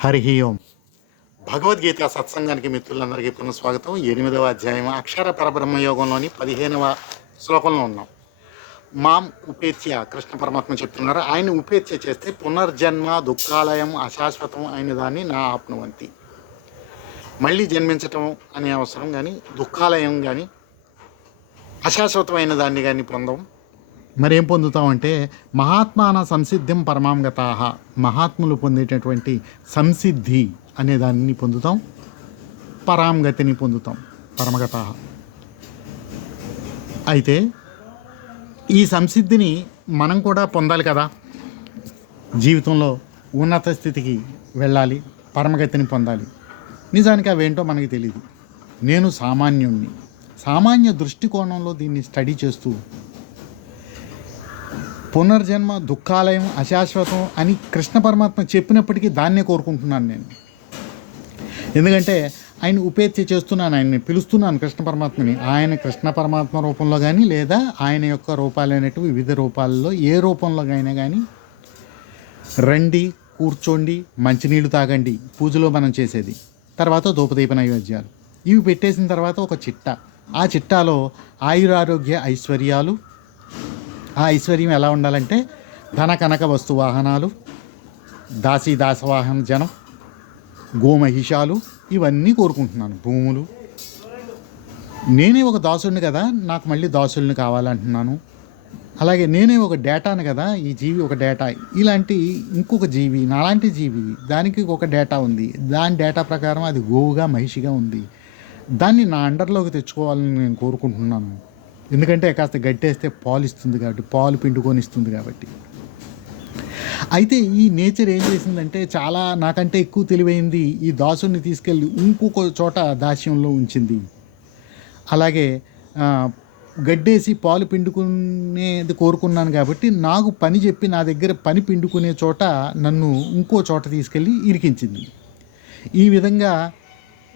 హరి ఓం. భగవద్గీత సత్సంగానికి మిత్రులందరికీ పునఃస్వాగతం. ఎనిమిదవ అధ్యాయం అక్షర పరబ్రహ్మ యోగంలోని పదిహేనవ శ్లోకంలో ఉన్నాం. మాం ఉపేత్య కృష్ణ పరమాత్మ చెప్తున్నారు. ఆయన ఉపేత్య చేస్తే పునర్జన్మ దుఃఖాలయం అశాశ్వతం అయిన దాన్ని నా ఆప్నువంతి. మళ్ళీ జన్మించటం అనే అవసరం కానీ దుఃఖాలయం కానీ అశాశ్వతమైన దాన్ని కానీ పొందం. మరేం పొందుతామంటే మహాత్మాన సంసిద్ధిం పరమాంగతా మహాత్ములు పొందేటటువంటి సంసిద్ధి అనే దాన్ని పొందుతాం పరాంగతిని పొందుతాం పరమగత. అయితే ఈ సంసిద్ధిని మనం కూడా పొందాలి కదా. జీవితంలో ఉన్నత స్థితికి వెళ్ళాలి పరమగతిని పొందాలి. నిజానికి అవేంటో మనకి తెలియదు నేను సామాన్యుణ్ణి. సామాన్య దృష్టికోణంలో దీన్ని స్టడీ చేస్తూ పునర్జన్మ దుఃఖాలయం అశాశ్వతం అని కృష్ణ పరమాత్మ చెప్పినప్పటికీ దాన్నే కోరుకుంటున్నాను నేను. ఎందుకంటే ఆయన ఉపేత్య చేస్తున్నాను ఆయన్ని పిలుస్తున్నాను కృష్ణ పరమాత్మని. ఆయన కృష్ణ పరమాత్మ రూపంలో కానీ లేదా ఆయన యొక్క రూపాలైనట్టు వివిధ రూపాలలో ఏ రూపంలో అయినా కానీ రండి కూర్చోండి మంచినీళ్ళు తాగండి పూజలో మనం చేసేది. తర్వాత దూపదీప నైవేద్యాలు. ఇవి పెట్టేసిన తర్వాత ఒక చిట్ట. ఆ చిట్టాలో ఆయురారోగ్య ఐశ్వర్యాలు ఆ ఐశ్వర్యం ఎలా ఉండాలంటే ధన కనక వస్తు వాహనాలు దాసీ దాసవాహన జనం గోమహిషాలు ఇవన్నీ కోరుకుంటున్నాను. భూములు. నేనే ఒక దాసుడిని కదా నాకు మళ్ళీ దాసుల్ని కావాలంటున్నాను. అలాగే నేనే ఒక డేటాను కదా ఈ జీవి ఒక డేటా. ఇలాంటి ఇంకొక జీవి నాలాంటి జీవి దానికి ఒక డేటా ఉంది. దాని డేటా ప్రకారం అది గోవుగా మహిషిగా ఉంది. దాన్ని నా అండర్లోకి తెచ్చుకోవాలని నేను కోరుకుంటున్నాను. ఎందుకంటే కాస్త గట్టేస్తే పాలు ఇస్తుంది కాబట్టి పాలు పిండుకొని ఇస్తుంది కాబట్టి. అయితే ఈ నేచర్ ఏం చేసిందంటే చాలా నాకంటే ఎక్కువ తెలివైంది ఈ దాసుని తీసుకెళ్ళి ఇంకొక చోట దాస్యంలో ఉంచింది. అలాగే గడ్డేసి పాలు పిండుకునేది కోరుకున్నాను కాబట్టి నాకు పని చెప్పి నా దగ్గర పని పిండుకునే చోట నన్ను ఇంకో చోట తీసుకెళ్ళి ఇరికించింది. ఈ విధంగా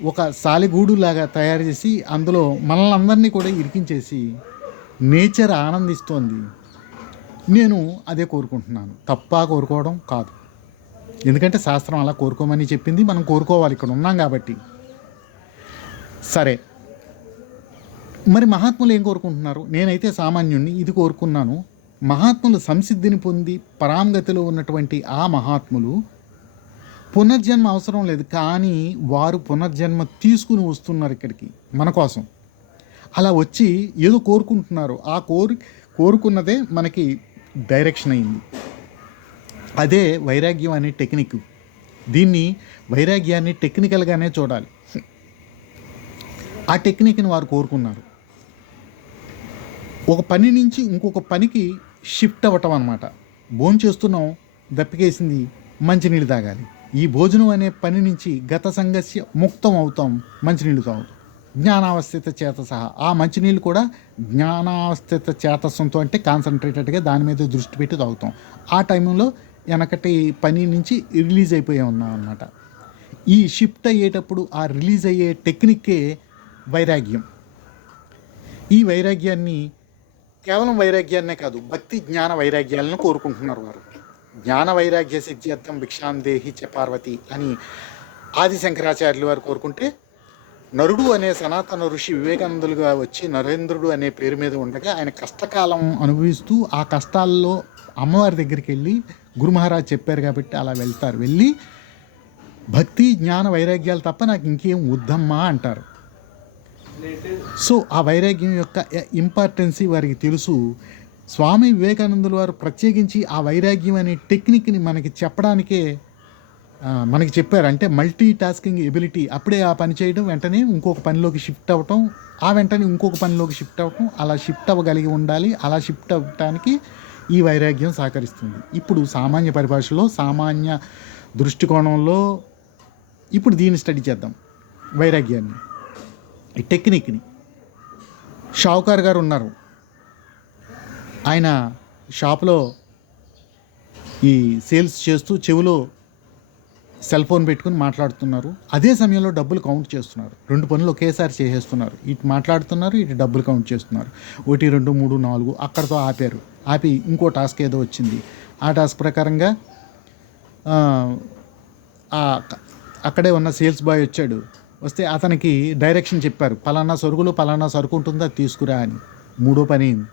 ఒక సాలిగూడు లాగా తయారు చేసి అందులో మనల్ని అందరినీ కూడా ఇరికించేసి నేచర్ ఆనందిస్తోంది. నేను అదే కోరుకుంటున్నాను. తప్ప కోరుకోవడం కాదు. ఎందుకంటే శాస్త్రం అలా కోరుకోమని చెప్పింది. మనం కోరుకోవాలి. ఇక్కడ ఉన్నాం కాబట్టి. సరే. మరి మహాత్ములు ఏం కోరుకుంటున్నారు? నేనైతే సామాన్యుణ్ణి ఇది కోరుకున్నాను. మహాత్ములు సంసిద్ధిని పొంది పరాంగతిలో ఉన్నటువంటి ఆ మహాత్ములు పునర్జన్మ అవసరం లేదు కానీ వారు పునర్జన్మ తీసుకుని వస్తున్నారు ఇక్కడికి మన కోసం. అలా వచ్చి ఏదో కోరుకుంటున్నారు. ఆ కోరి కోరుకున్నదే మనకి డైరెక్షన్ అయింది. అదే వైరాగ్యం అనే టెక్నిక్. దీన్ని వైరాగ్యాన్ని టెక్నికల్గానే చూడాలి. ఆ టెక్నిక్ని వారు కోరుకున్నారు. ఒక పని నుంచి ఇంకొక పనికి షిఫ్ట్ అవ్వటం అనమాట భోజనం చేస్తున్నాం దప్పికేసింది మంచినీళ్ళు తాగాలి. ఈ భోజనం అనే పని నుంచి గత సంగస్య ముక్తం అవుతాం మంచినీళ్ళు తాగుతాం. జ్ఞానావస్థిత చేత సహా ఆ మంచినీళ్ళు కూడా జ్ఞానావస్థిత చేతస్సంతో అంటే కాన్సన్ట్రేటెడ్గా దాని మీద దృష్టి పెట్టి తాగుతాం. ఆ టైంలో వెనకటి పని నుంచి రిలీజ్ అయిపోయి ఉన్నాం అనమాట ఈ షిఫ్ట్ అయ్యేటప్పుడు ఆ రిలీజ్ అయ్యే టెక్నిక్కే వైరాగ్యం. ఈ వైరాగ్యాన్ని కేవలం వైరాగ్యాన్నే కాదు భక్తి జ్ఞాన వైరాగ్యాలను కోరుకుంటున్నారు వారు. జ్ఞాన వైరాగ్య సిద్ధ్యర్థం భిక్షాం దేహి చ పార్వతి అని ఆది శంకరాచార్యులు వారు కోరుకుంటే నరుడు అనే సనాతన ఋషి వివేకానందులుగా వచ్చి నరేంద్రుడు అనే పేరు మీద ఉండగా ఆయన కష్టకాలం అనుభవిస్తూ ఆ కష్టాల్లో అమ్మవారి దగ్గరికి వెళ్ళి గురు మహారాజ్ చెప్పారు కాబట్టి అలా వెళ్తారు. వెళ్ళి భక్తి జ్ఞాన వైరాగ్యాలు తప్ప నాకు ఇంకేం వద్దమ్మా అంటారు. సో ఆ వైరాగ్యం యొక్క ఇంపార్టెన్సీ వారికి తెలుసు. స్వామి వివేకానందుల వారు ప్రత్యేకించి ఆ వైరాగ్యం అనే టెక్నిక్ని మనకి చెప్పడానికే మనకి చెప్పారు. అంటే మల్టీ టాస్కింగ్ ఎబిలిటీ అప్పుడే ఆ పని చేయడం వెంటనే ఇంకొక పనిలోకి షిఫ్ట్ అవ్వటం ఆ వెంటనే ఇంకొక పనిలోకి షిఫ్ట్ అవ్వటం అలా షిఫ్ట్ అవ్వగలిగి ఉండాలి. అలా షిఫ్ట్ అవ్వటానికి ఈ వైరాగ్యం సహకరిస్తుంది. ఇప్పుడు సామాన్య పరిభాషలో సామాన్య దృష్టికోణంలో ఇప్పుడు దీన్ని స్టడీ చేద్దాం. వైరాగ్యాన్ని. ఈ టెక్నిక్ని. షావుకార్ గారు ఉన్నారు. ఆయన షాప్లో ఈ సేల్స్ చేస్తూ చెవిలో సెల్ ఫోన్ పెట్టుకుని మాట్లాడుతున్నారు. అదే సమయంలో డబ్బులు కౌంట్ చేస్తున్నారు. రెండు పనులు ఒకేసారి చేసేస్తున్నారు. ఇటు మాట్లాడుతున్నారు ఇటు డబ్బులు కౌంట్ చేస్తున్నారు. ఒకటి రెండు మూడు నాలుగు అక్కడతో ఆపారు. ఆపి ఇంకో టాస్క్ ఏదో వచ్చింది. ఆ టాస్క్ ప్రకారంగా అక్కడే ఉన్న సేల్స్ బాయ్ వచ్చాడు. వస్తే అతనికి డైరెక్షన్ చెప్పారు. పలానా సరుకులు పలానా సరుకు ఉంటుందా అది తీసుకురా అని. మూడో పని అయింది.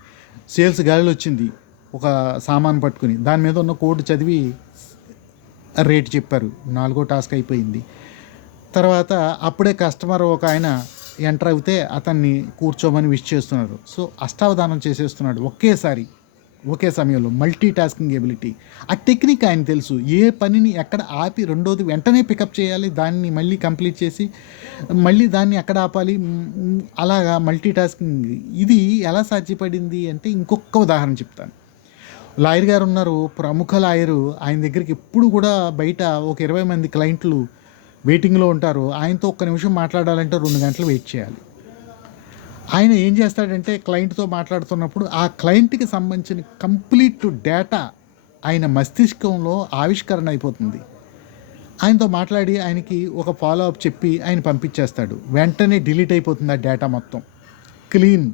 సేల్స్ గాలిలో వచ్చింది ఒక సామాన్ పట్టుకుని. దాని మీద ఉన్న కోడ్ చదివి రేట్ చెప్పారు. నాలుగో టాస్క్ అయిపోయింది. తర్వాత అప్పుడే కస్టమర్ ఒక ఆయన ఎంటర్ అయితే అతన్ని కూర్చోమని విష్ చేస్తున్నారు. సో అష్టావధానం చేసేస్తున్నాడు ఒకేసారి. ఒకే సమయంలో మల్టీ టాస్కింగ్ ఎబిలిటీ ఆ టెక్నిక్ ఆయన తెలుసు. ఏ పనిని ఎక్కడ ఆపి రెండోది వెంటనే పికప్ చేయాలి దాన్ని మళ్ళీ కంప్లీట్ చేసి మళ్ళీ దాన్ని ఎక్కడ ఆపాలి అలాగా మల్టీ టాస్కింగ్ ఇది ఎలా సాధ్యపడింది అంటే ఇంకొక ఉదాహరణ చెప్తాను. లాయర్ గారు ఉన్నారు ప్రముఖ లాయరు. ఆయన దగ్గరికి ఎప్పుడు కూడా బయట ఒక ఇరవై మంది క్లయింట్లు వెయిటింగ్లో ఉంటారు. ఆయనతో ఒక్క నిమిషం మాట్లాడాలంటే రెండు గంటలు వెయిట్ చేయాలి. ఆయన ఏం చేస్తాడంటే క్లయింట్తో మాట్లాడుతున్నప్పుడు ఆ క్లయింట్కి సంబంధించిన కంప్లీట్ డేటా ఆయన మస్తిష్కంలో ఆవిష్కరణ అయిపోతుంది. ఆయనతో మాట్లాడి ఆయనకి ఒక ఫాలో అప్ చెప్పి ఆయన పంపించేస్తాడు. వెంటనే డిలీట్ అయిపోతుంది ఆ డేటా మొత్తం. క్లీన్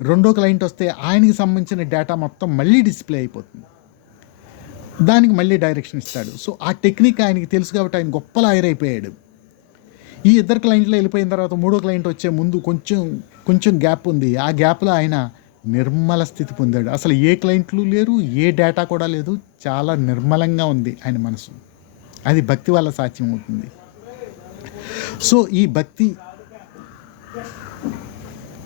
రెండో క్లయింట్ వస్తే ఆయనకి సంబంధించిన డేటా మొత్తం మళ్ళీ డిస్ప్లే అయిపోతుంది. దానికి మళ్ళీ డైరెక్షన్ ఇస్తాడు. సో ఆ టెక్నిక్ ఆయనకి తెలుసు కాబట్టి ఆయన గొప్ప లాయర్ అయిపోయాడు. ఈ ఇద్దరు క్లయింట్లో వెళ్ళిపోయిన తర్వాత మూడో క్లయింట్ వచ్చే ముందు కొంచెం కొంచెం గ్యాప్ ఉంది. ఆ గ్యాప్లో ఆయన నిర్మల స్థితి పొందాడు. అసలు ఏ క్లయింట్లు లేరు ఏ డేటా కూడా లేదు. చాలా నిర్మలంగా ఉంది ఆయన మనసు. అది భక్తి వల్ల సాధ్యం అవుతుంది. సో ఈ భక్తి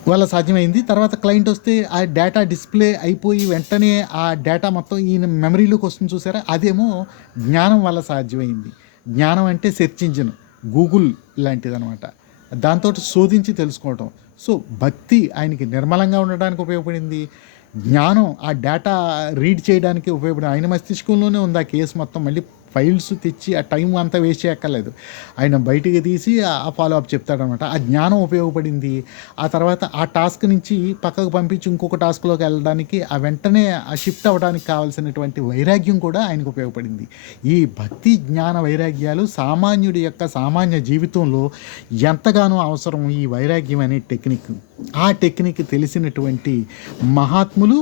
వల్ల సాధ్యమైంది. తర్వాత క్లయింట్ వస్తే ఆ డేటా డిస్ప్లే అయిపోయి వెంటనే ఆ డేటా మొత్తం ఈయన మెమరీలోకి వస్తుంది చూసారా? అదేమో జ్ఞానం వల్ల సాధ్యమైంది. జ్ఞానం అంటే సెర్చ్ ఇంజిన్ గూగుల్ లాంటిది అనమాట దాంతో శోధించి తెలుసుకోవటం. సో భక్తి ఆయనకి నిర్మలంగా ఉండడానికి ఉపయోగపడింది. జ్ఞానం ఆ డేటా రీడ్ చేయడానికి ఉపయోగపడింది ఆయన మస్తిష్కంలోనే ఉంది ఆ కేసు మొత్తం. మళ్ళీ ఫైల్స్ తెచ్చి ఆ టైం అంతా వేస్ట్ చేయక్కర్లేదు. ఆయన బయటికి తీసి ఆ ఫాలో అప్ చెప్తాడనమాట. ఆ జ్ఞానం ఉపయోగపడింది. ఆ తర్వాత ఆ టాస్క్ నుంచి పక్కకు పంపించి ఇంకొక టాస్క్లోకి వెళ్ళడానికి ఆ వెంటనే ఆ షిఫ్ట్ అవ్వడానికి కావాల్సినటువంటి వైరాగ్యం కూడా ఆయనకు ఉపయోగపడింది. ఈ భక్తి జ్ఞాన వైరాగ్యాలు సామాన్యుడి యొక్క సామాన్య జీవితంలో ఎంతగానో అవసరం ఈ వైరాగ్యం అనే టెక్నిక్ ఆ టెక్నిక్ తెలిసినటువంటి మహాత్ములు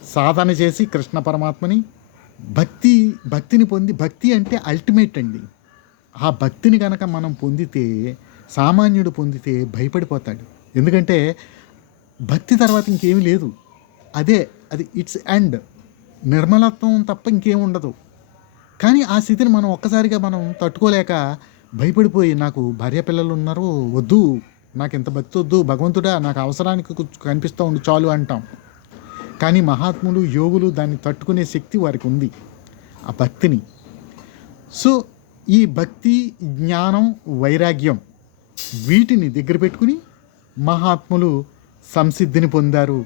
సాధన చేసి కృష్ణ పరమాత్మని భక్తి భక్తిని పొంది భక్తి అంటే అల్టిమేట్ అండి. ఆ భక్తిని కనుక మనం పొందితే సామాన్యుడు పొందితే భయపడిపోతాడు. ఎందుకంటే భక్తి తర్వాత ఇంకేమీ లేదు. అదే అది ఇట్స్ ఎండ్ నిర్మలత్వం తప్ప ఇంకేం ఉండదు. కానీ ఆ స్థితిని మనం ఒక్కసారిగా మనం తట్టుకోలేక భయపడిపోయి నాకు భార్య పిల్లలు ఉన్నారు వద్దు నాకు ఇంత భక్తి వద్దు భగవంతుడా నాకు అవసరానికి కనిపిస్తూ ఉండు చాలు అంటాం. కానీ మహాత్ములు యోగులు దాన్ని తట్టుకునే శక్తి వారికి ఉంది ఆ భక్తిని. సో ఈ భక్తి జ్ఞానం వైరాగ్యం వీటిని దగ్గర పెట్టుకుని మహాత్ములు సంసిద్ధిని పొందారు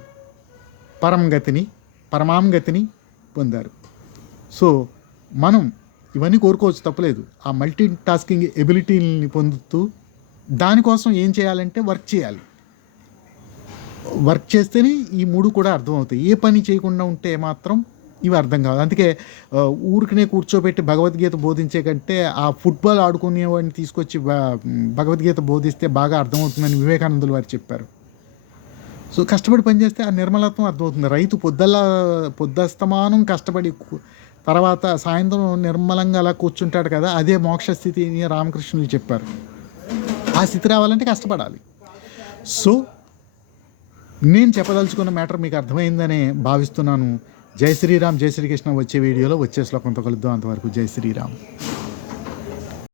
పరంగతిని పరమాంగతిని పొందారు. సో మనం ఇవన్నీ కోరుకోవచ్చు తప్పలేదు. ఆ మల్టీ టాస్కింగ్ ఎబిలిటీని పొందుతూ దానికోసం ఏం చేయాలంటే వర్క్ చేయాలి. వర్క్ చేస్తేనే ఈ మూడు కూడా అర్థమవుతాయి. ఏ పని చేయకుండా ఉంటే మాత్రం ఇవి అర్థం కాదు అందుకే ఊరికనే కూర్చోబెట్టి భగవద్గీత బోధించే కంటే ఆ ఫుట్బాల్ ఆడుకునేవాడిని తీసుకొచ్చి భగవద్గీత బోధిస్తే బాగా అర్థమవుతుందని వివేకానందులు వారు చెప్పారు. సో కష్టపడి పనిచేస్తే ఆ నిర్మలత్వం అర్థమవుతుంది. రైతు పొద్దల్లా పొద్దస్తమానం కష్టపడి తర్వాత సాయంత్రం నిర్మలంగా అలా కూర్చుంటాడు కదా అదే మోక్ష స్థితి అని రామకృష్ణులు చెప్పారు. ఆ స్థితి రావాలంటే కష్టపడాలి. సో నేను చెప్పదలుచుకున్న మ్యాటర్ మీకు అర్థమైందనే భావిస్తున్నాను. జై శ్రీరామ్ జై శ్రీకృష్ణ వచ్చే వీడియోలో వచ్చే శ్లోకంతో కలుద్దాం అంతవరకు. జై శ్రీరామ్.